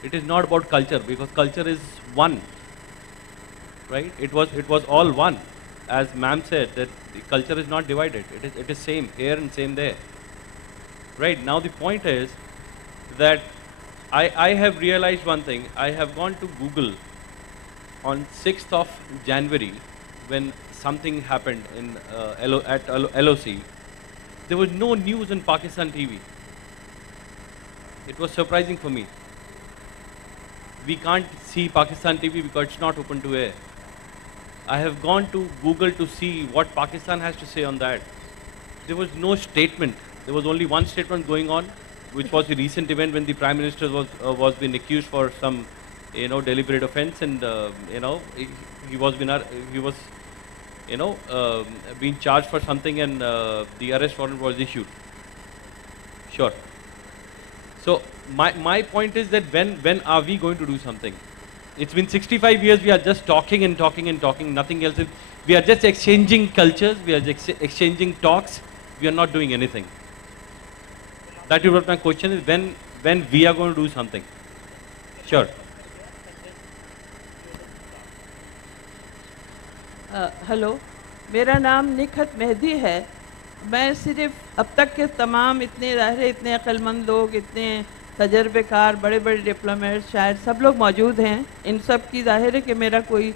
It is not about culture, because culture is one, right? It was all one, as ma'am said, that the culture is not divided. It is same here and same there. Right, now the point is that I have realized one thing. I have gone to Google on 6th of January when something happened in at LOC. There was no news on Pakistan TV. It was surprising for me. We can't see Pakistan TV because it's not open to air. I have gone to Google to see what Pakistan has to say on that. There was no statement. There was only one statement going on, which was the recent event when the Prime Minister was being accused for some, deliberate offence, and he was being charged for something, and the arrest warrant was issued. Sure. So my point is that when are we going to do something? It's been 65 years. We are just talking and talking and talking. Nothing else. We are just exchanging cultures. We are just exchanging talks. We are not doing anything. That is what my question is, when we are going to do something. Sure. Hello, मेरा नाम निखत मेहदी है। मैं सिर्फ अब तक के तमाम इतने ज़ाहिर इतने अक्लमंद लोग, इतने तजर्बेकार, बड़े बड़े डिप्लोमेट, शायद सब लोग मौजूद हैं। इन सब की ज़ाहिर है कि मेरा कोई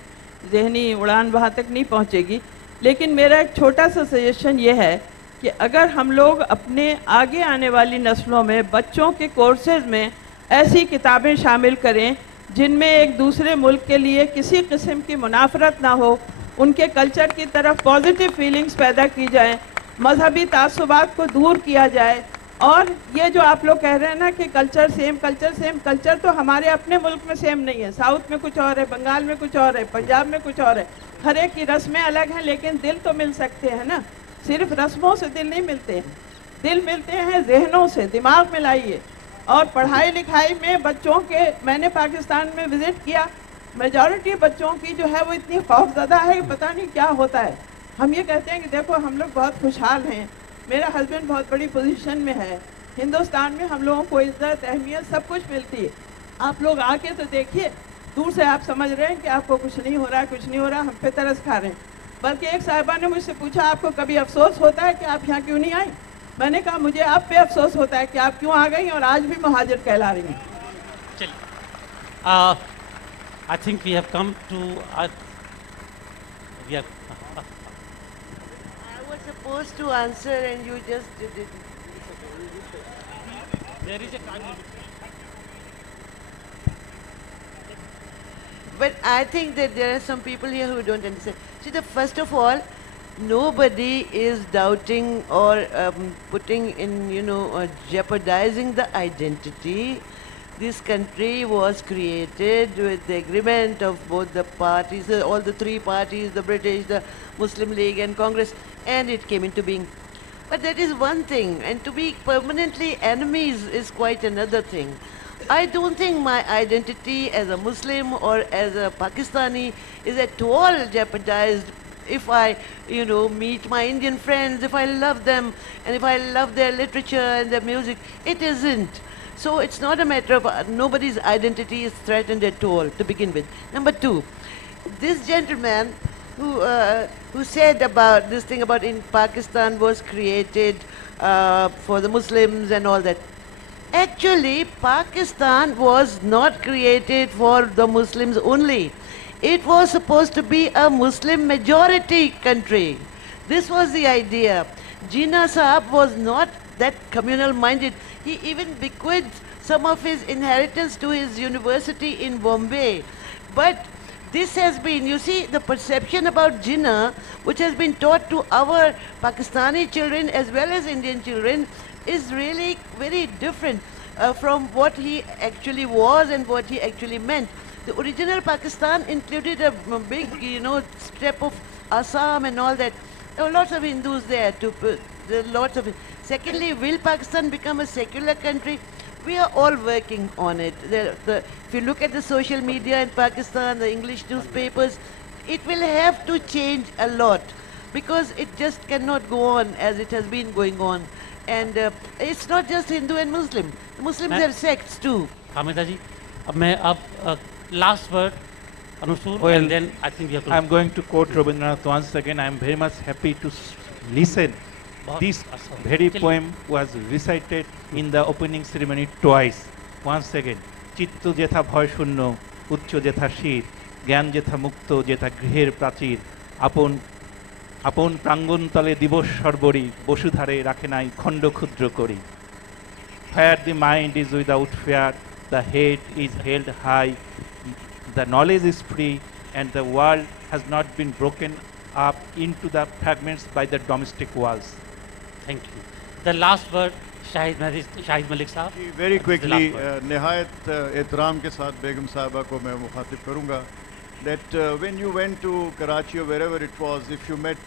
जहनी उड़ान वहाँ तक नहीं पहुँचेगी, लेकिन मेरा एक छोटा सा सजेशन ये है कि अगर हम लोग अपने आगे आने वाली नस्लों में बच्चों के कोर्सेज में ऐसी किताबें शामिल करें जिनमें एक दूसरे मुल्क के लिए किसी किस्म की मुनाफरत ना हो, उनके कल्चर की तरफ पॉजिटिव फीलिंग्स पैदा की जाएं, मजहबी तासुबात को दूर किया जाए। और ये जो आप लोग कह रहे हैं ना कि कल्चर सेम, कल्चर तो हमारे अपने मुल्क में सेम नहीं है। साउथ में कुछ और है, बंगाल में कुछ और है, पंजाब में कुछ और है। हर एक की रस्में अलग हैं, लेकिन दिल तो मिल सकते हैं ना। सिर्फ रस्मों से दिल नहीं मिलते हैं, दिल मिलते हैं जहनों से। दिमाग में लाइए। और पढ़ाई लिखाई में बच्चों के, मैंने पाकिस्तान में विज़िट किया, मेजॉरिटी बच्चों की जो है वो इतनी खौफज़दा है कि पता नहीं क्या होता है। हम ये कहते हैं कि देखो हम लोग बहुत खुशहाल हैं, मेरा हस्बैंड बहुत बड़ी पोजीशन में है, हिंदुस्तान में हम लोगों को इज्जत अहमियत सब कुछ मिलती है। आप लोग आके तो देखिए, दूर से आप समझ रहे हैं कि आपको कुछ नहीं हो रहा है, कुछ नहीं हो रहा, हम पे तरस खा रहे हैं। बल्कि एक साहिबा ने मुझसे पूछा, आपको कभी अफसोस होता है कि आप यहाँ क्यों नहीं आई? मैंने कहा मुझे आप पे अफसोस होता है कि आप क्यों आ गई और आज भी मुहाजिर कहला रही हैं। चलिए, I think we have come to we have I was supposed to answer and you just did it. There is a time limit. But I think that there are some people here who don't understand. See, first of all, nobody is doubting or putting in, jeopardizing the identity. This country was created with the agreement of both the parties, all the three parties, the British, the Muslim League and Congress, and it came into being. But that is one thing, and to be permanently enemies is quite another thing. I don't think my identity as a Muslim or as a Pakistani is at all jeopardized if I, meet my Indian friends, if I love them, and if I love their literature and their music. It isn't. So it's not a matter of nobody's identity is threatened at all to begin with. Number two, this gentleman who said about this thing about in Pakistan was created for the Muslims and all that. Actually, Pakistan was not created for the Muslims only. It was supposed to be a Muslim majority country. This was the idea. Jinnah Sahab was not that communal minded. He even bequeathed some of his inheritance to his university in Bombay. But this has been, you see, the perception about Jinnah, which has been taught to our Pakistani children as well as Indian children, is really very different from what he actually was and what he actually meant. The original Pakistan included a big, strip of Assam and all that. There were lots of Hindus there. There are lots of. Secondly, will Pakistan become a secular country? We are all working on it. If you look at the social media in Pakistan, the English newspapers, it will have to change a lot because it just cannot go on as it has been going on. And it's not just Hindu and Muslim. Muslims have sects too. Hamida ji, last word, Anusur, Well, and then I think we have to. I'm going to quote Rabindranath once again. I'm very much happy to listen. This very poem was recited in the opening ceremony twice. Once again, Chitto jetha bhoy shunno, uchcho jetha shir, জ্ঞান যেথা মুক্ত যেথা গৃহের প্রাচীর, আপন আপন প্রাঙ্গণ তলে দিবস সর্বরি, বসুধারে রাখে নাই খণ্ড ক্ষুদ্র করি। Where the mind is without fear, the head is held high, the knowledge is free, and the world has not been broken up into the fragments by the domestic walls. Thank you. The last word, Shahid Malik साहब. Very quickly, निहायत एहतराम के साथ बेगम साहबा को मैं मुखातिब करूँगा that when you went to Karachi or wherever it was, if you met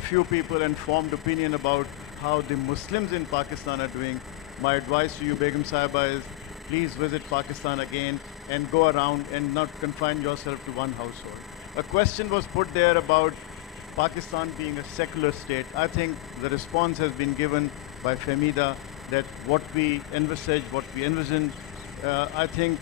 a few people and formed opinion about how the Muslims in Pakistan are doing, my advice to you, Begum Sahiba, is please visit Pakistan again and go around and not confine yourself to one household. A question was put there about Pakistan being a secular state. I think the response has been given by Fahmida that what we envisaged, what we envisioned, I think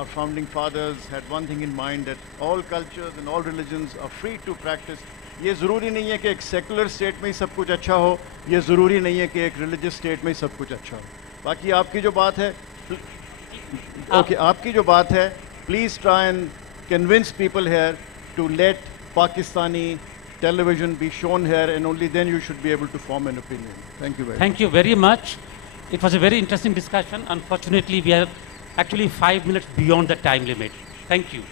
our founding fathers had one thing in mind, that all cultures and all religions are free to practice. ये ज़रूरी नहीं है कि एक secular state में ही सब कुछ अच्छा हो, ये ज़रूरी नहीं है कि एक religious state में ही सब कुछ अच्छा हो. बाकी आपकी जो बात है, आपकी जो बात है, please try and convince people here to let Pakistani television be shown here, and only then you should be able to form an opinion. Thank you very much. Thank you very much. It was a very interesting discussion. Unfortunately, we are actually 5 minutes beyond the time limit. Thank you.